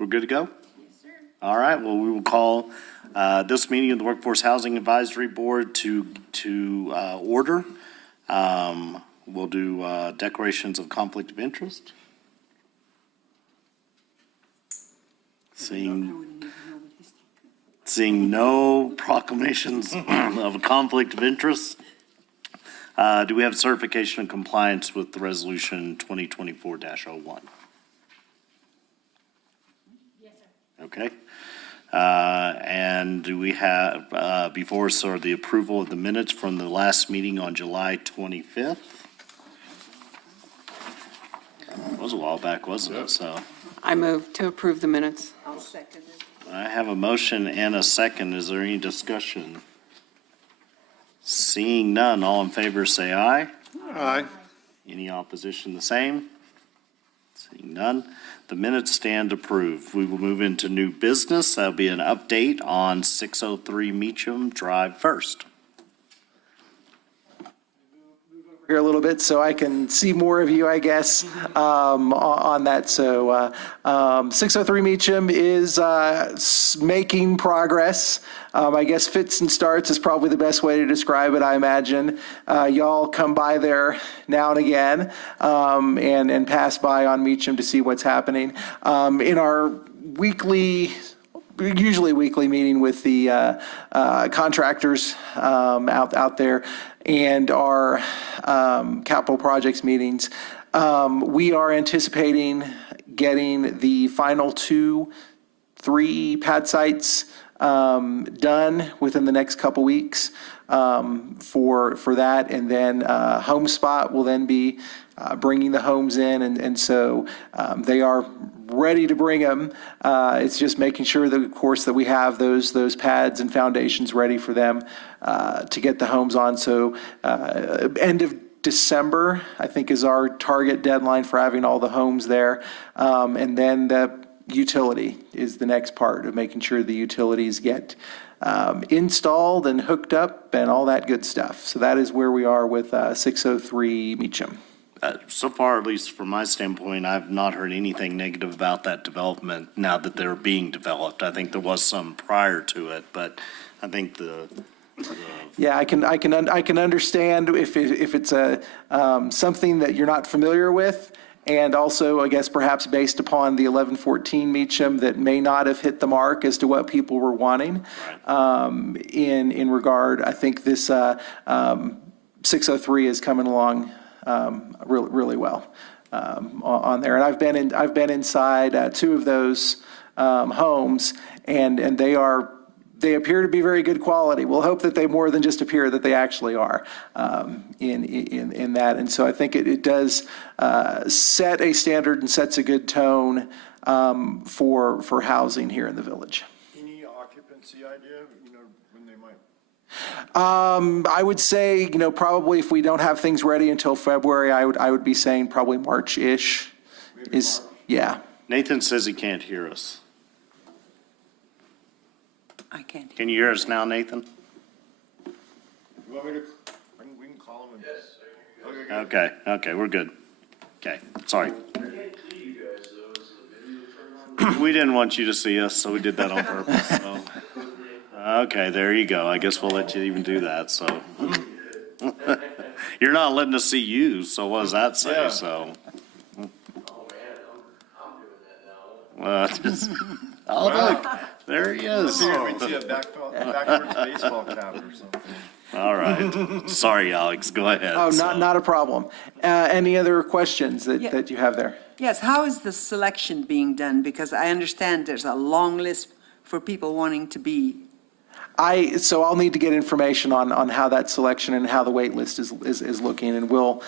We're good to go? Yes, sir. All right, well, we will call this meeting of the Workforce Housing Advisory Board to order. We'll do declarations of conflict of interest. Seeing no proclamations of a conflict of interest, do we have certification of compliance with the resolution 2024-01? Yes, sir. Okay. And do we have before us are the approval of the minutes from the last meeting on July 25th? It was a while back, wasn't it? So I move to approve the minutes. I'll second it. I have a motion and a second. Is there any discussion? Seeing none, all in favor say aye. Aye. Any opposition, the same? Seeing none, the minutes stand approved. We will move into new business. That'll be an update on 603 Meacham Drive first. Here a little bit so I can see more of you, I guess, on that. So 603 Meacham is making progress. I guess fits and starts is probably the best way to describe it, I imagine. Y'all come by there now and again and pass by on Meacham to see what's happening. In our usually weekly meeting with the contractors out there and our capital projects meetings, we are anticipating getting the final 2-3 pad sites done within the next couple weeks for that, and then HomeSpot will then be bringing the homes in, and so they are ready to bring them. It's just making sure that, of course, that we have those pads and foundations ready for them to get the homes on. So end of December, I think, is our target deadline for having all the homes there. And then the utility is the next part of making sure the utilities get installed and hooked up and all that good stuff. So that is where we are with 603 Meacham. So far, at least from my standpoint, I've not heard anything negative about that development now that they're being developed. I think there was some prior to it, but I think yeah, I can understand if it's a something that you're not familiar with, and also I guess perhaps based upon the 1114 Meacham that may not have hit the mark as to what people were wanting. Right. In regard, I think this 603 is coming along really well on there, and I've been inside 2 of those homes, and they appear to be very good quality. We'll hope that they more than just appear, that they actually are in that. And so I think it does set a standard and sets a good tone for housing here in the village. Any occupancy idea, when they might? I would say, probably if we don't have things ready until February, I would be saying probably March-ish is, yeah. Nathan says he can't hear us. I can't. Can you hear us now, Nathan? You want me to, we can call them. Yes. Okay, we're good. Okay, sorry. We didn't want you to see us, so we did that on purpose. So. Okay, there you go. I guess we'll let you even do that. So you're not letting us see you. So what does that say? Yeah. So. Oh man, I'm doing that now. Oh look, there he is. We'd see a backwards baseball cap or something. All right. Sorry, Alex. Go ahead. Oh, not a problem. Any other questions that you have there? Yes, how is the selection being done? Because I understand there's a long list for people wanting to be. So I'll need to get information on how that selection and how the wait list is looking, and we'll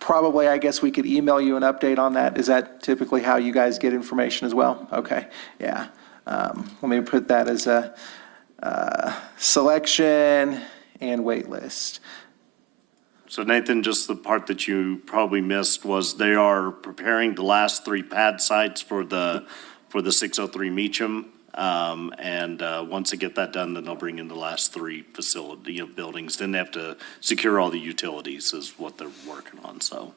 probably, I guess we could email you an update on that. Is that typically how you guys get information as well? Okay, yeah. Let me put that as a selection and wait list. So Nathan, just the part that you probably missed was they are preparing the last 3 pad sites for the 603 Meacham. And once they get that done, then they'll bring in the last 3 buildings. Then they have to secure all the utilities is what they're working on. So.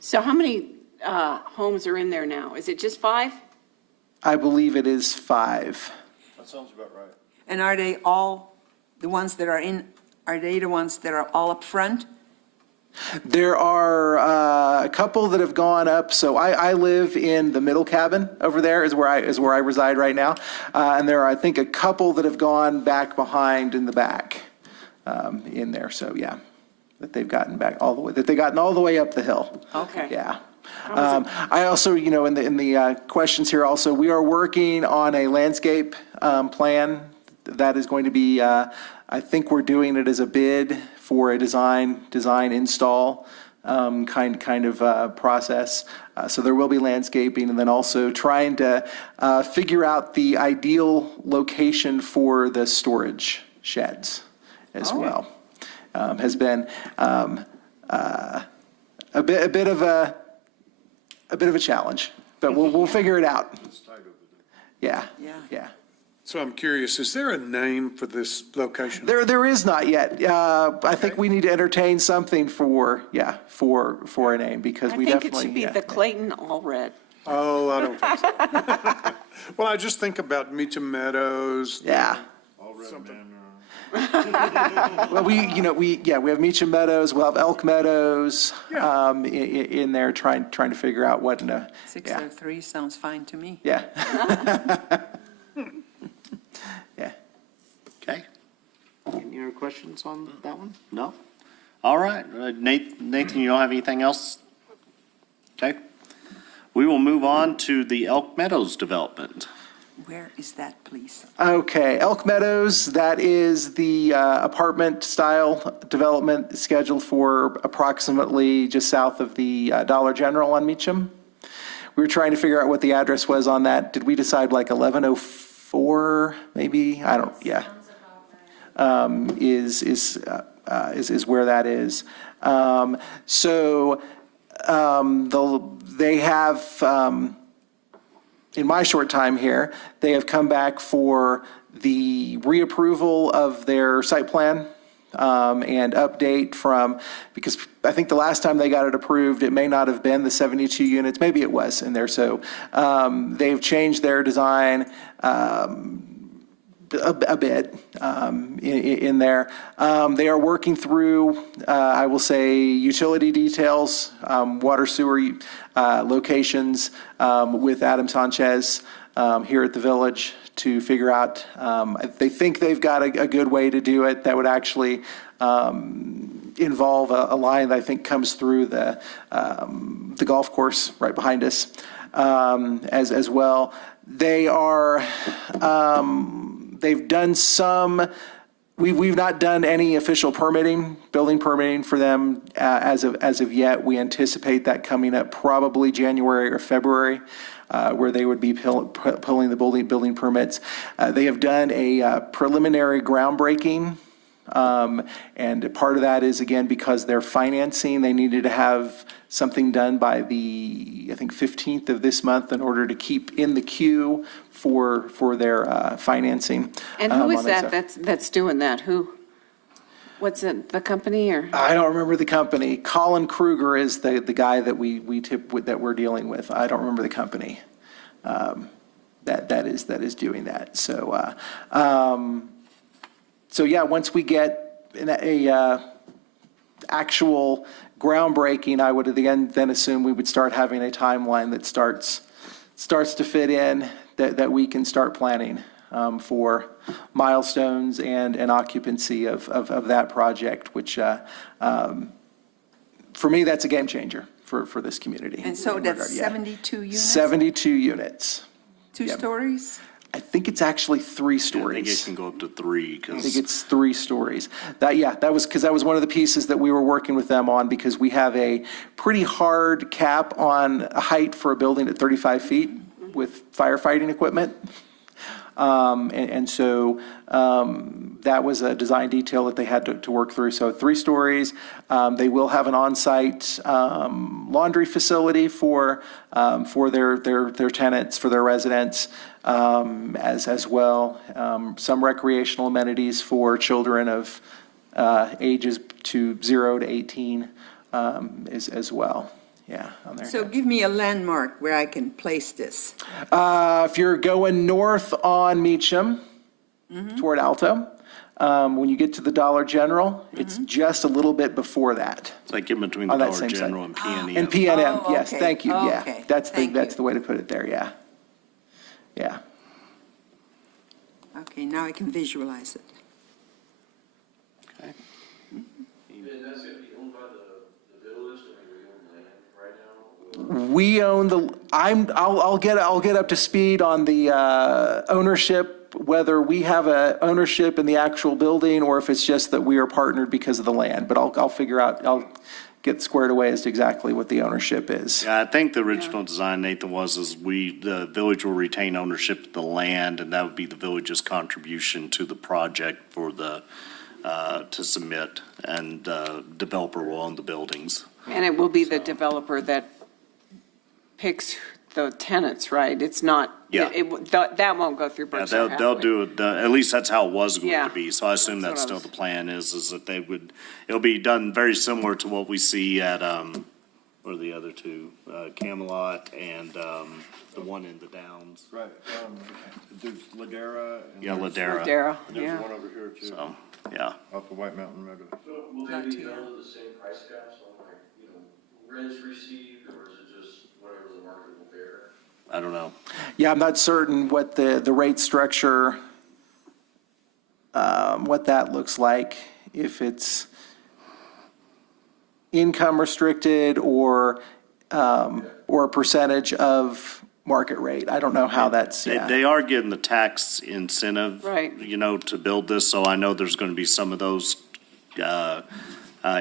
So how many homes are in there now? Is it just 5? I believe it is 5. That sounds about right. And are they all, the ones that are in, are they the ones that are all up front? There are a couple that have gone up. So I live in the middle cabin over there is where I reside right now. And there are, I think, a couple that have gone back behind in the back in there. So, yeah, that they've gotten back all the way, that they've gotten all the way up the hill. Okay. Yeah. I also, in the questions here also, we are working on a landscape plan that is going to be, I think we're doing it as a bid for a design install kind of process. So there will be landscaping, and then also trying to figure out the ideal location for the storage sheds as well. Has been a bit of a challenge, but we'll figure it out. Yeah. Yeah. So I'm curious, is there a name for this location? There is not yet. I think we need to entertain something for a name, because I we think it definitely. should be the Clayton All Red. Oh, I don't think so. Well, I just think about Meacham Meadows. Yeah. All red men Well, we have Meacham Meadows, we'll have Elk Meadows, Yeah. in there, trying to figure out what, yeah, 603 sounds fine to me. yeah. Yeah. Okay. Any other questions on that one? No? All right. Nathan, you don't have anything else? Okay. We will move on to the Elk Meadows development. Where is that, please? Okay, Elk Meadows, that is the apartment-style development scheduled for approximately just south of the Dollar General on Meacham. We were trying to figure out what the address was on that. Did we decide like 1104, maybe? I don't, yeah. Is where that is. They have, in my short time here, they have come back for the reapproval of their site plan and update from, because I think the last time they got it approved, it may not have been the 72 units, maybe it was in there. So they've changed their design a bit in there. They are working through, I will say, utility details, water sewer locations with Adam Sanchez here at the village to figure out, they think they've got a good way to do it that would actually involve a line that I think comes through the golf course right behind us as well. They are, they've done some, we've not done any official permitting, building permitting for them as of yet. We anticipate that coming up probably January or February, where they would be pulling the building permits. They have done a preliminary groundbreaking. And part of that is, again, because they're financing, they needed to have something done by the, I think, 15th of this month in order to keep in the queue for their financing. And who is on that that's doing that? What's it, the company or? I don't remember the company. Colin Kruger is the guy that that we're dealing with. I don't remember the company that is doing that. So, So yeah, once we get a actual groundbreaking, I would then assume we would start having a timeline that starts to fit in, that we can start planning for milestones and occupancy of that project, which for me, that's a game changer for this community. And so in that's regard, yeah. 72 units? 72 units. Two Yep. stories? I think it's actually 3 I stories. think it can go up to 3 I think because it's 3 stories. That was one of the pieces that we were working with them on, because we have a pretty hard cap on height for a building at 35 feet with firefighting equipment. So that was a design detail that they had to work through. So 3 stories. They will have an on-site laundry facility for their tenants, for their residents, as well. Some recreational amenities for children of ages to 0 to 18 as well yeah, on there. So give me a landmark where I can place this. If you're going north on Meacham toward Alto, when you get to the Dollar General, it's just a little bit before that. It's like in between the On that Dollar same side. General and PNE. And PNM, Oh, yes, okay. thank you, yeah. Okay, That's thank that's you. the way to put it there, yeah. Yeah. Okay, now I can visualize it. Okay. And that's gonna be owned by the village, I mean, we own land right now? We own I'll get up to speed on the ownership, whether we have a ownership in the actual building or if it's just that we are partnered because of the land. But I'll figure out, I'll get squared away as to exactly what the ownership is. Yeah, I think the original design, Nathan, is the village will retain ownership of the land, and that would be the village's contribution to the project for to submit, and developer will own the buildings. And it will be the developer that picks the tenants, right? It's not, Yeah. that won't go through Yeah, Berkshire they'll Hathaway. do it, at least that's how it was going Yeah. to be, so I assume That's that's what I still was- the plan is that it'll be done very similar to what we see at, what are the other two? Camelot and, the one in the Downs. Right, there's Ladera. and Yeah, there's- Ladera, Darrell, And there's yeah. one over here too, so, yeah. off of White Mountain Meadow. So will they be held at the same price caps on like, rents received, or is it just whatever the market will bear? I don't know. Yeah, I'm not certain what the rate structure, what that looks like, if it's income restricted or a percentage of market rate. I don't know how that's, They yeah. are getting the tax incentive. Right. To build this, so I know there's gonna be some of those,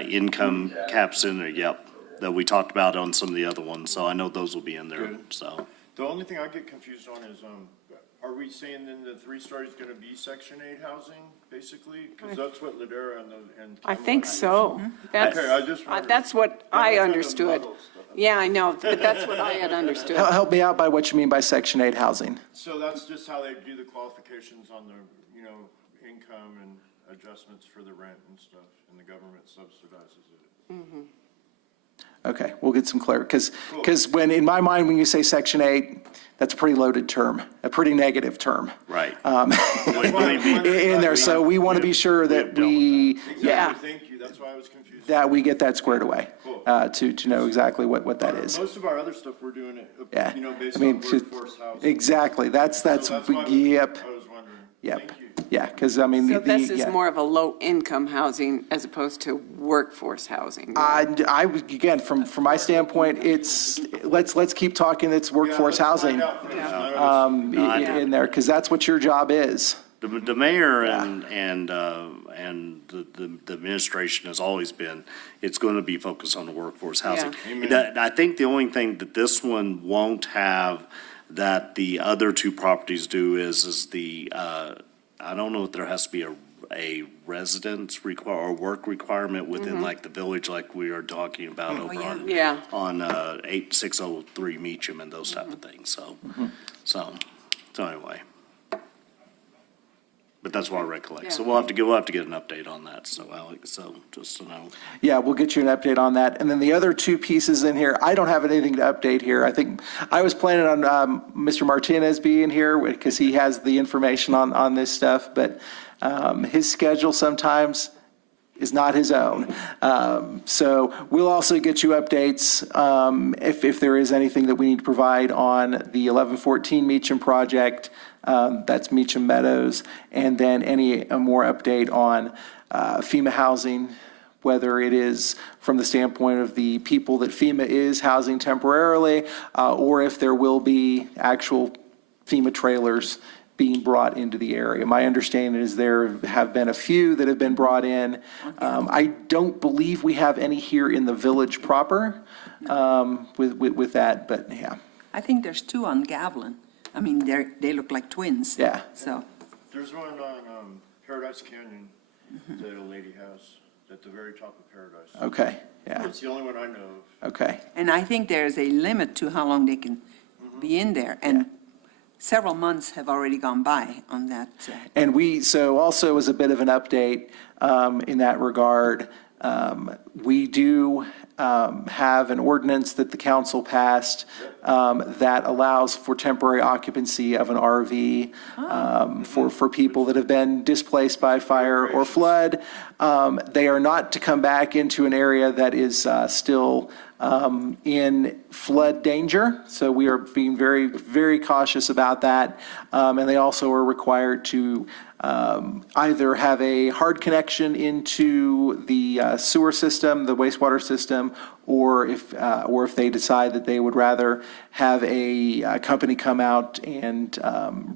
income caps in there, yep, that we talked about on some of the other ones, so I know those will be in there, Good. so. The only thing I get confused on is, are we saying then the 3-story is gonna be Section 8 housing, basically? Because that's what Ladera and. I think Camelot is. so. That's, Okay, I just wondered. that's what Yeah, I that kind of understood. muddles stuff. Yeah, I know, but that's what I had understood. Help me out by what you mean by Section 8 housing. So that's just how they do the qualifications on the, income and adjustments for the rent and stuff, and the government subsidizes it. Okay, we'll get some clarity, because when, in my mind, when you say Section 8, that's a pretty loaded term, a pretty negative term Right. Believe me. in there, so we want to be sure that we, Yeah. Exactly, thank you, that's why I was confused. that we get that squared away, Cool. to know exactly what that is. Most of our other stuff, we're doing it, Yeah. based I mean, on to- workforce housing. Exactly, that's, So why yep, I was wondering. yep, Thank you. yeah, because, I mean, So this is yeah. more of a low-income housing as opposed to workforce housing. Again, from my standpoint, it's, let's keep talking, it's workforce Yeah, let's find housing out first. None of us- in there, because that's what your job is. The mayor and the administration has always been, it's gonna be focused on the workforce housing. Amen. I think the only thing that this one won't have that the other two properties do is the, I don't know if there has to be a residence or work requirement within like the village, like we are talking about over yeah. on. Yeah. On 8603 Meacham and those type of things, so anyway. But that's what I recollect, so Yeah. we'll have to get an update on that, so Alex, so just to know. Yeah, we'll get you an update on that. And then the other two pieces in here, I don't have anything to update here. I think, I was planning on Mr. Martinez being here because he has the information on this stuff, but his schedule sometimes is not his own. So we'll also get you updates if there is anything that we need to provide on the 1114 Meacham project, that's Meacham Meadows, and then any more update on FEMA housing, whether it is from the standpoint of the people that FEMA is housing temporarily, or if there will be actual FEMA trailers being brought into the area. My understanding is there have been a few that have been brought in. I don't believe we have any here in the village proper with that, but yeah, I think there's two on Gavlin. I mean, they look like twins. Yeah. So, There's one on Paradise Canyon that a lady has at the very top of Paradise. okay, yeah, It's the only one I know of. okay. and I think there's a limit to how long they can be in there. And several months have already gone by on that. And so also as a bit of an update in that regard, We do have an ordinance that the council passed that allows for temporary occupancy of an RV for people that have been displaced by fire or flood. They are not to come back into an area that is still in flood danger. So we are being very, very cautious about that. And they also are required to either have a hard connection into the sewer system, the wastewater system, or if they decide that they would rather have a company come out and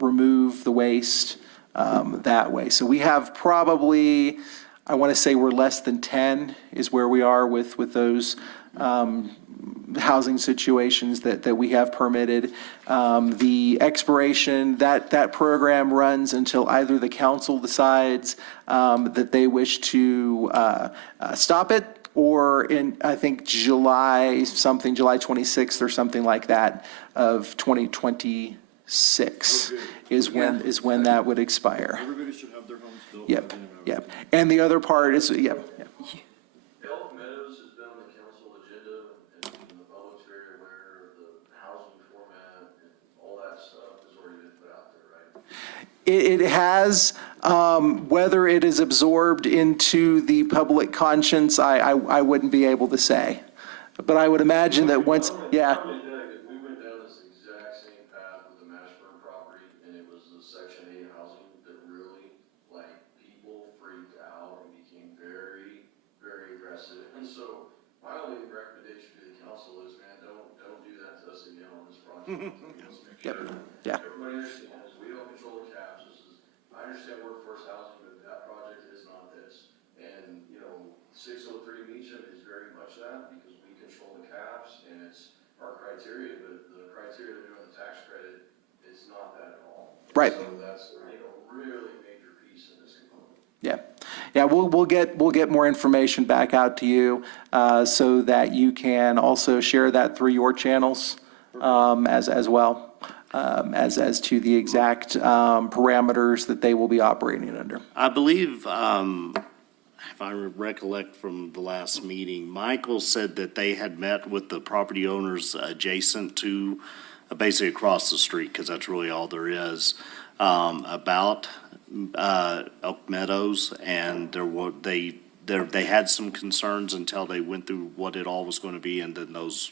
remove the waste that way. So we have probably, I want to say we're less than 10 is where we are with those housing situations that we have permitted. The expiration, that program runs until either the council decides that they wish to stop it, or in, I think, July 26th or something like that of 2026 is when that would expire. Everybody should have their homes built. Yep, by the end of yep. And the other part is, yep. Elk Meadows has been on the council agenda, and the public's very aware of the housing format and all that stuff has already been put out there, right? It has, whether it is absorbed into the public conscience, I wouldn't be able to say. But I would imagine that once, yeah, We went down this exact same path with the Mashburn property, and it was the Section 8 housing that really, like, people freaked out and became very, very aggressive. And so my only recommendation to the council is, man, don't do that to us again on this project. Let's make Yep. sure Yeah. everybody understands, we don't control the caps. I understand workforce housing, but that project is not this. And, 603 Meacham is very much that, because we control the caps and it's our criteria, but the criteria they're doing the tax credit is not that at all. Right. So that's, really major piece in this component. yeah. Yeah, we'll get more information back out to you so that you can also share that through your channels as well. As to the exact parameters that they will be operating under. I believe, if I recollect from the last meeting, Michael said that they had met with the property owners adjacent to, basically across the street, because that's really all there is, about Elk Meadows, and they had some concerns until they went through what it all was going to be, and then those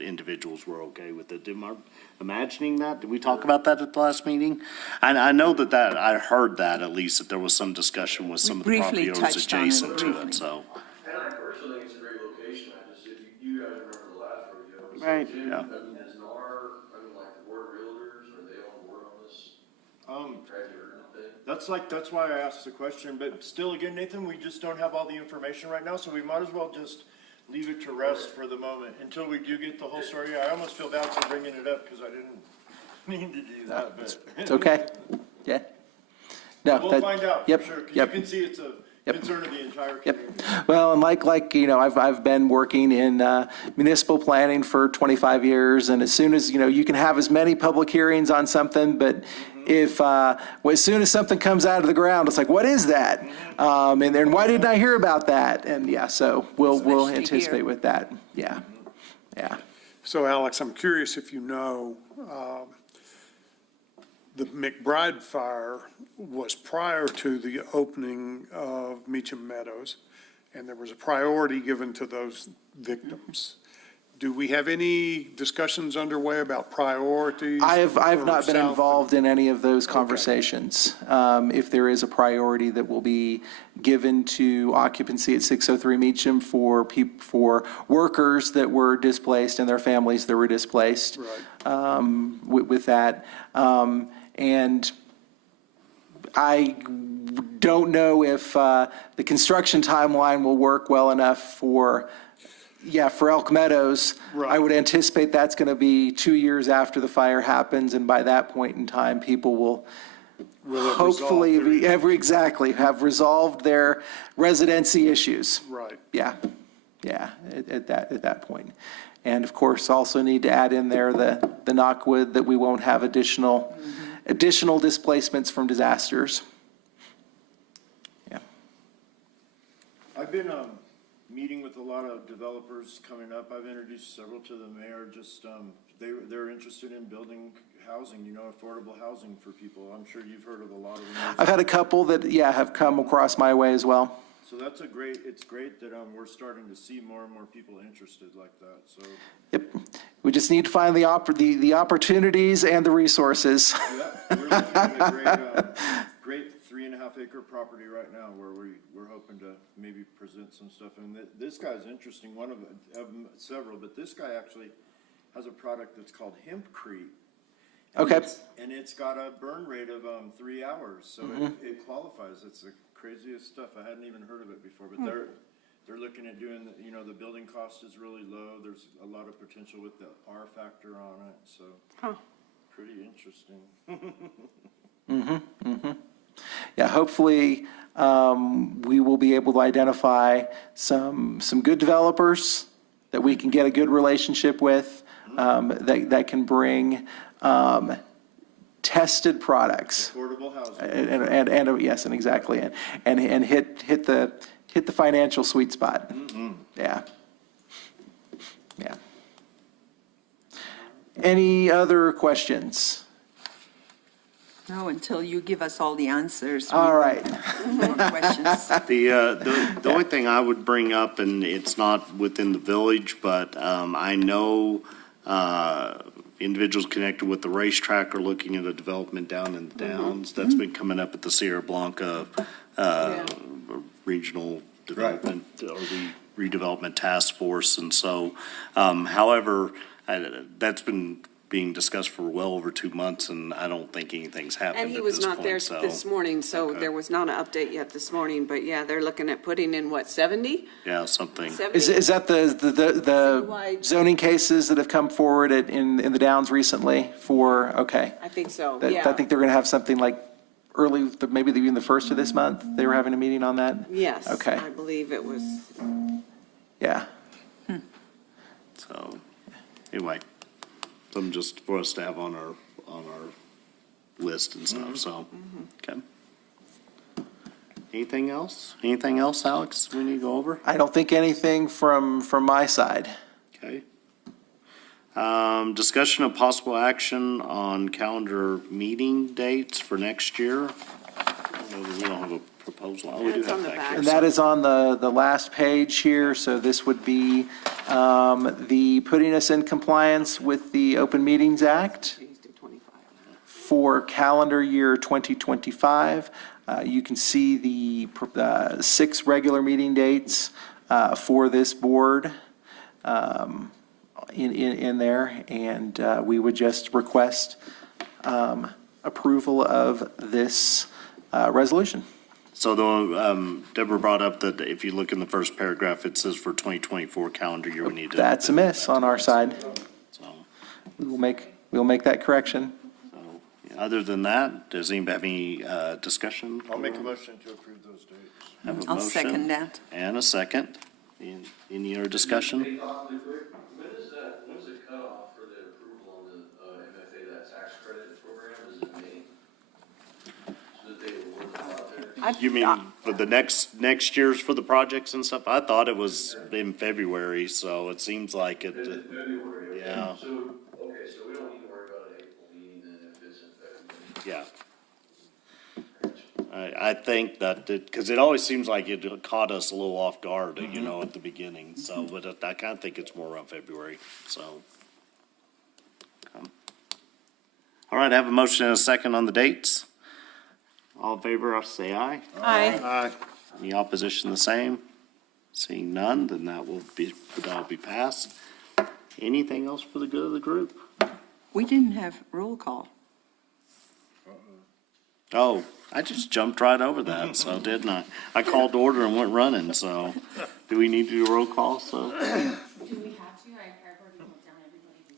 individuals were okay with it. Am I imagining that? Did we talk about that at the last meeting? I know that I heard that at least, that there was some discussion with some of the briefly property owners touched on it, adjacent to briefly. it, so. And I personally think it's a great location. If you guys remember the last rodeo. it's Right, Jim, yeah. Is NAR, like the board of realtors, are they on board on this? Treasure thing? That's why I asked the question, but still, again, Nathan, we just don't have all the information right now, so we might as well just leave it to rest for the moment until we do get the whole story. I almost feel bad for bringing it up because I didn't mean to do that, but. It's okay? Yeah? No. We'll that- find out for yep, sure, because yep. you can see it's a concern of the entire Yep. community. Well, and I've been working in municipal planning for 25 years, and as soon as, you can have as many public hearings on something, but if, as soon as something comes out of the ground, it's like, what is that? And then why didn't I hear about that? And yeah, so we'll Especially anticipate here. with that. Yeah, yeah. So Alex, I'm curious if you know, the McBride fire was prior to the opening of Meacham Meadows, and there was a priority given to those victims. Do we have any discussions underway about priorities? I've for not been South- involved in any of those conversations. If there is a priority that will be given to occupancy at 603 Meacham for workers that were displaced and their families that were displaced. Right. With that. And I don't know if the construction timeline will work well enough for Elk Meadows. Right. I would anticipate that's going to be 2 years after the fire happens, and by that point in time, people will have hopefully resolved have resolved their residency issues. Right. Yeah, at that point. And of course, also need to add in there the knockwood that we won't have additional displacements from disasters. Yeah. I've been, meeting with a lot of developers coming up. I've introduced several to the mayor, just, they're interested in building housing, you know, affordable housing for people. I'm sure you've heard of a lot of them. I've had a couple that, yeah, have come across my way as well. So that's it's great that, we're starting to see more and more people interested like that, so. Yep. We just need to find the opportunities and the resources. Yeah, we're looking at a great 3.5 acre property right now where we're hoping to maybe present some stuff. And this guy's interesting, one of several, but this guy actually has a product that's called Hempcrete. Okay. And it's got a burn rate of 3 hours, so it qualifies. It's the craziest stuff. I hadn't even heard of it before, but they're looking at doing, the building cost is really low. There's a lot of potential with the R factor on it, so pretty interesting. Yeah, hopefully, we will be able to identify some good developers that we can get a good relationship with, that can bring, tested products. Affordable housing. And yes, and exactly, and hit the financial sweet spot. Yeah. Yeah. Any other questions? No, until you give us all the answers. we All won't right. have more questions. The only thing I would bring up, and it's not within the village, but I know individuals connected with the racetrack are looking at a development down in the Downs. That's been coming up at the Sierra Blanca Regional Development, or the Redevelopment Task Force. And so, however, that's been being discussed for well over 2 months, and I don't think anything's happened And he at was this not there point, so. this morning, so there was not an update yet this morning, but yeah, they're looking at putting in, what, 70? Yeah, something. 70? Is that the Citywide. zoning cases that have come forward in the Downs recently for, okay. I think so, I yeah. think they're going to have something like early, maybe even the first of this month, they were having a meeting on that? Yes, Okay. I believe it was, Yeah. So, anyway, something just for us to have on our list and stuff, so, okay. Anything else? Anything else, Alex, we need to go over? I don't think anything from my side. Okay. Discussion of possible action on calendar meeting dates for next year. We don't have a proposal. Oh, we do It's on have the that back. here. And that is on the last page here, so this would be the putting us in compliance with the Open Meetings Act changed to 25. for calendar year 2025. You can see the 6 regular meeting dates for this board in there, and we would just request approval of this resolution. So though, Deborah brought up that if you look in the first paragraph, it says for 2024 calendar year, we need to. That's a miss on our side. So, We'll make that correction. other than that, does anybody have any discussion? I'll make a motion to approve those dates. Have a I'll motion second that. And a second. Any other discussion? Hey, awfully quick, when's the cutoff for the approval on the MFA, that tax credit program, is it May? So that they will work out there? You mean for the next year's for the projects and stuff? I thought it was in February, so it seems like it, February, okay. yeah. So, okay, so we don't need to worry about an April meeting then if it's in February. yeah. I think that, because it always seems like it caught us a little off guard, you know, at the beginning, so, but I kind of think it's more around February, so. All right, I have a motion and a second on the dates. All in favor, I'll say aye. Aye. Any opposition, the same? Seeing none, then that'll be passed. Anything else for the good of the group? We didn't have roll call. Oh, I just jumped right over that, so didn't I? I called to order and went running, so do we need to do a roll call, so? Do we have to? I've already wrote down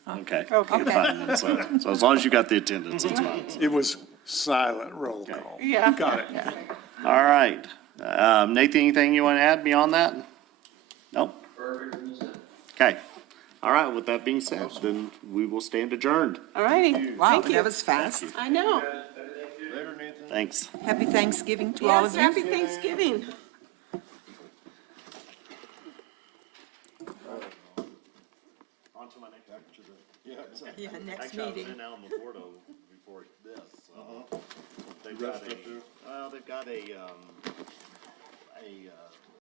everybody's. Okay, fine, then, so as long as you got the attendance, it's fine. It was silent roll call. Yeah. Got it. All right, Nathan, anything you want to add beyond that? Nope, Perfect, we'll send. okay. All right, with that being said, then we will stand adjourned. All righty, Wow, thank you. that was fast. I know. Later, Nathan. Thanks. Happy Thanksgiving to all Yes, of you. happy Thanksgiving. Yeah, exactly. Yeah, next Actually, I was meeting. in Alamogordo before this, so. They've got Rest up there? they've got a